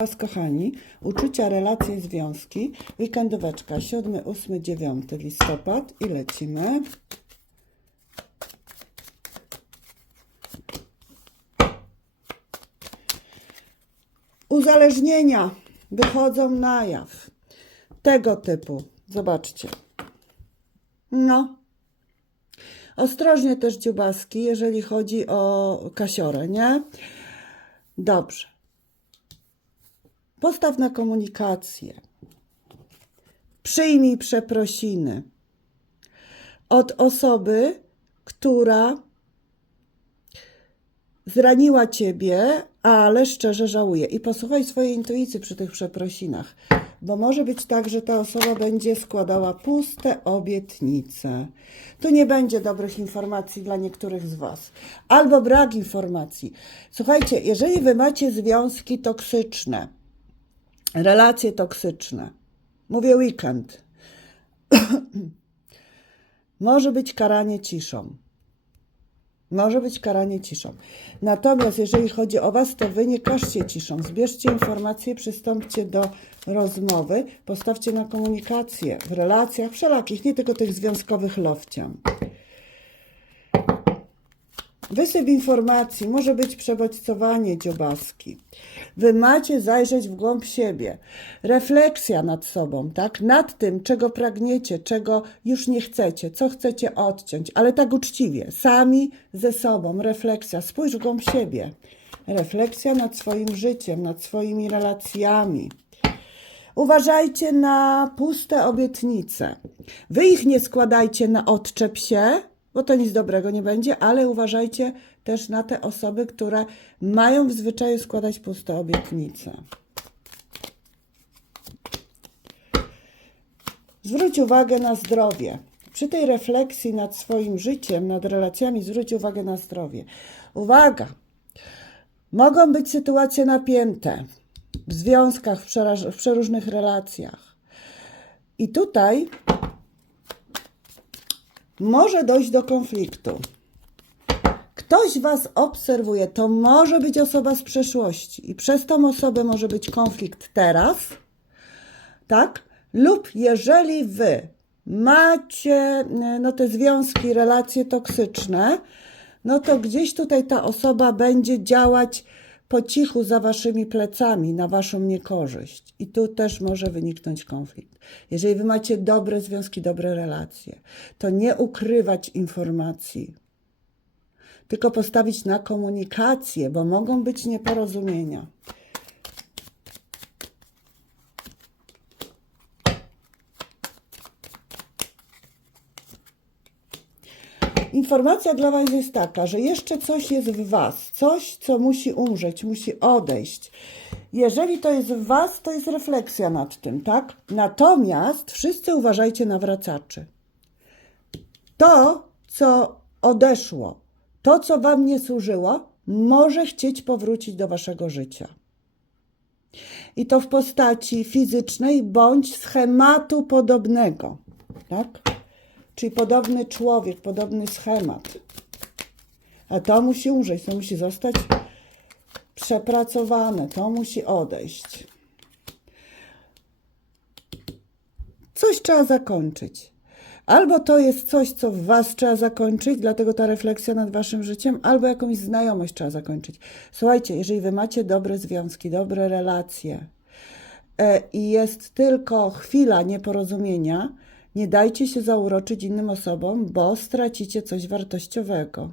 Was, kochani, uczucia, relacje, związki. Weekendóweczka 7, 8, 9 listopad i lecimy. Uzależnienia wychodzą na jaw. Tego typu. Zobaczcie. No. Ostrożnie też dziubaski, jeżeli chodzi o kasiorę, nie? Dobrze. Postaw na komunikację. Przyjmij przeprosiny od osoby, która zraniła ciebie, ale szczerze żałuje. I posłuchaj swojej intuicji przy tych przeprosinach, bo może być tak, że ta osoba będzie składała puste obietnice. Tu nie będzie dobrych informacji dla niektórych z Was, albo brak informacji. Słuchajcie, jeżeli Wy macie związki toksyczne, relacje toksyczne, mówię weekend, może być karanie ciszą. Może być karanie ciszą. Natomiast jeżeli chodzi o Was, to Wy nie każcie ciszą. Zbierzcie informacje, przystąpcie do rozmowy, postawcie na komunikację w relacjach wszelakich, nie tylko tych związkowych lowcian. Wysyp informacji, może być przebodźcowanie dziobaski. Wy macie zajrzeć w głąb siebie. Refleksja nad sobą, tak? Nad tym, czego pragniecie, czego już nie chcecie, co chcecie odciąć, ale tak uczciwie, sami ze sobą. Refleksja, spójrz w głąb siebie. Refleksja nad swoim życiem, nad swoimi relacjami. Uważajcie na puste obietnice. Wy ich nie składajcie na odczep się, bo to nic dobrego nie będzie, ale uważajcie też na te osoby, które mają w zwyczaju składać puste obietnice. Zwróć uwagę na zdrowie. Przy tej refleksji nad swoim życiem, nad relacjami, zwróć uwagę na zdrowie. Uwaga! Mogą być sytuacje napięte w związkach, w, w przeróżnych relacjach. I tutaj może dojść do konfliktu. Ktoś Was obserwuje, to może być osoba z przeszłości i przez tą osobę może być konflikt teraz, tak? Lub jeżeli Wy macie no, te związki, relacje toksyczne, no to gdzieś tutaj ta osoba będzie działać po cichu za Waszymi plecami, na Waszą niekorzyść. I tu też może wyniknąć konflikt. Jeżeli Wy macie dobre związki, dobre relacje, to nie ukrywać informacji, tylko postawić na komunikację, bo mogą być nieporozumienia. Informacja dla Was jest taka, że jeszcze coś jest w Was, coś, co musi umrzeć, musi odejść. Jeżeli to jest w Was, to jest refleksja nad tym, tak? Natomiast wszyscy uważajcie na wracaczy. To, co odeszło, to, co Wam nie służyło, może chcieć powrócić do Waszego życia. I to w postaci fizycznej bądź schematu podobnego, tak? Czyli podobny człowiek, podobny schemat. A to musi umrzeć, to musi zostać przepracowane, to musi odejść. Coś trzeba zakończyć. Albo to jest coś, co w Was trzeba zakończyć, dlatego ta refleksja nad Waszym życiem, albo jakąś znajomość trzeba zakończyć. Słuchajcie, jeżeli Wy macie dobre związki, dobre relacje e, i jest tylko chwila nieporozumienia, nie dajcie się zauroczyć innym osobom, bo stracicie coś wartościowego.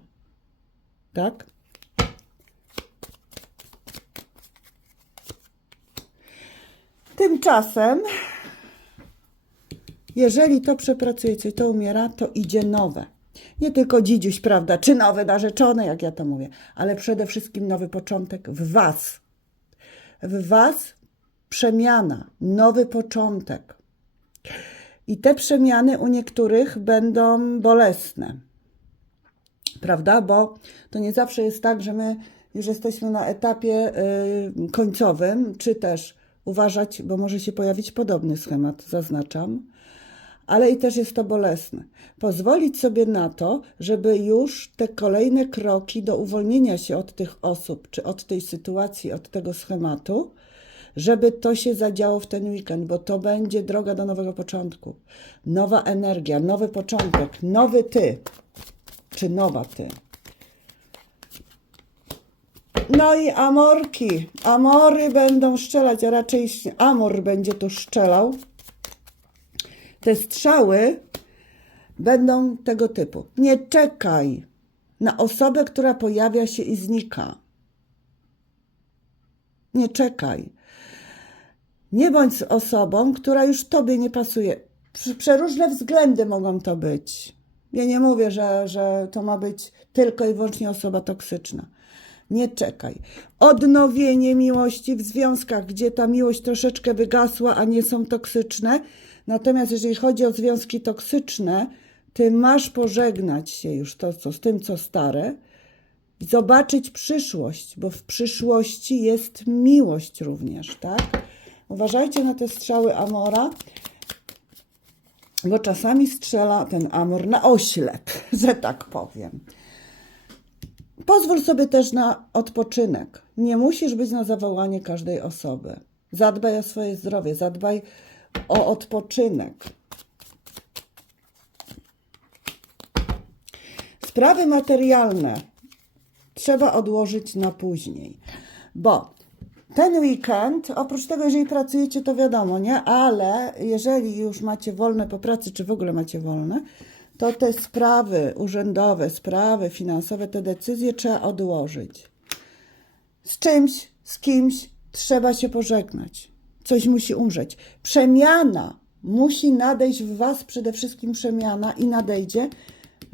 Tak? Tymczasem, jeżeli to przepracujecie, to umiera, to idzie nowe. Nie tylko dzidziuś, prawda, czy nowe narzeczone, jak ja to mówię, ale przede wszystkim nowy początek w Was. W Was przemiana, nowy początek. I te przemiany u niektórych będą bolesne. Prawda? Bo to nie zawsze jest tak, że my już jesteśmy na etapie y, końcowym, czy też uważać, bo może się pojawić podobny schemat, zaznaczam, ale i też jest to bolesne. Pozwolić sobie na to, żeby już te kolejne kroki do uwolnienia się od tych osób, czy od tej sytuacji, od tego schematu, żeby to się zadziało w ten weekend, bo to będzie droga do nowego początku. Nowa energia, nowy początek, nowy ty, czy nowa ty. No i amorki. Amory będą strzelać, a raczej amor będzie tu strzelał. Te strzały będą tego typu. Nie czekaj na osobę, która pojawia się i znika. Nie czekaj. Nie bądź osobą, która już tobie nie pasuje. Prze- Przeróżne względy mogą to być. Ja nie mówię, że, że to ma być tylko i wyłącznie osoba toksyczna. Nie czekaj. Odnowienie miłości w związkach, gdzie ta miłość troszeczkę wygasła, a nie są toksyczne. Natomiast jeżeli chodzi o związki toksyczne, ty masz pożegnać się już to, co, z tym, co stare, i zobaczyć przyszłość, bo w przyszłości jest miłość również, tak? Uważajcie na te strzały Amora, bo czasami strzela ten Amor na oślep, że tak powiem. Pozwól sobie też na odpoczynek. Nie musisz być na zawołanie każdej osoby. Zadbaj o swoje zdrowie, zadbaj o odpoczynek. Sprawy materialne trzeba odłożyć na później, bo ten weekend, oprócz tego, jeżeli pracujecie, to wiadomo, nie? Ale jeżeli już macie wolne po pracy, czy w ogóle macie wolne, to te sprawy urzędowe, sprawy finansowe, te decyzje trzeba odłożyć. Z czymś, z kimś trzeba się pożegnać. Coś musi umrzeć. Przemiana musi nadejść w Was przede wszystkim przemiana i nadejdzie,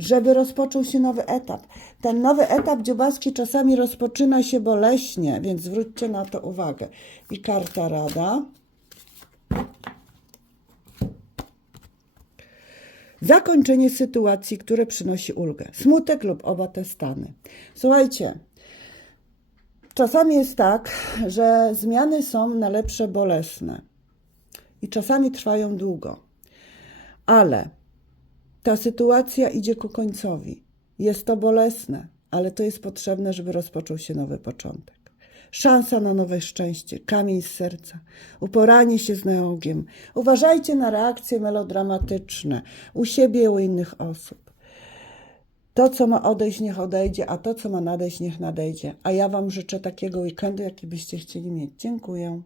żeby rozpoczął się nowy etap. Ten nowy etap dziobaski czasami rozpoczyna się boleśnie, więc zwróćcie na to uwagę. I karta rada. Zakończenie sytuacji, które przynosi ulgę. Smutek lub oba te stany. Słuchajcie, czasami jest tak, że zmiany są na lepsze bolesne i czasami trwają długo, ale ta sytuacja idzie ku końcowi. Jest to bolesne, ale to jest potrzebne, żeby rozpoczął się nowy początek. Szansa na nowe szczęście, kamień z serca, uporanie się z neogiem. Uważajcie na reakcje melodramatyczne u siebie i u innych osób. To, co ma odejść, niech odejdzie, a to, co ma nadejść, niech nadejdzie. A ja Wam życzę takiego weekendu, jaki byście chcieli mieć. Dziękuję.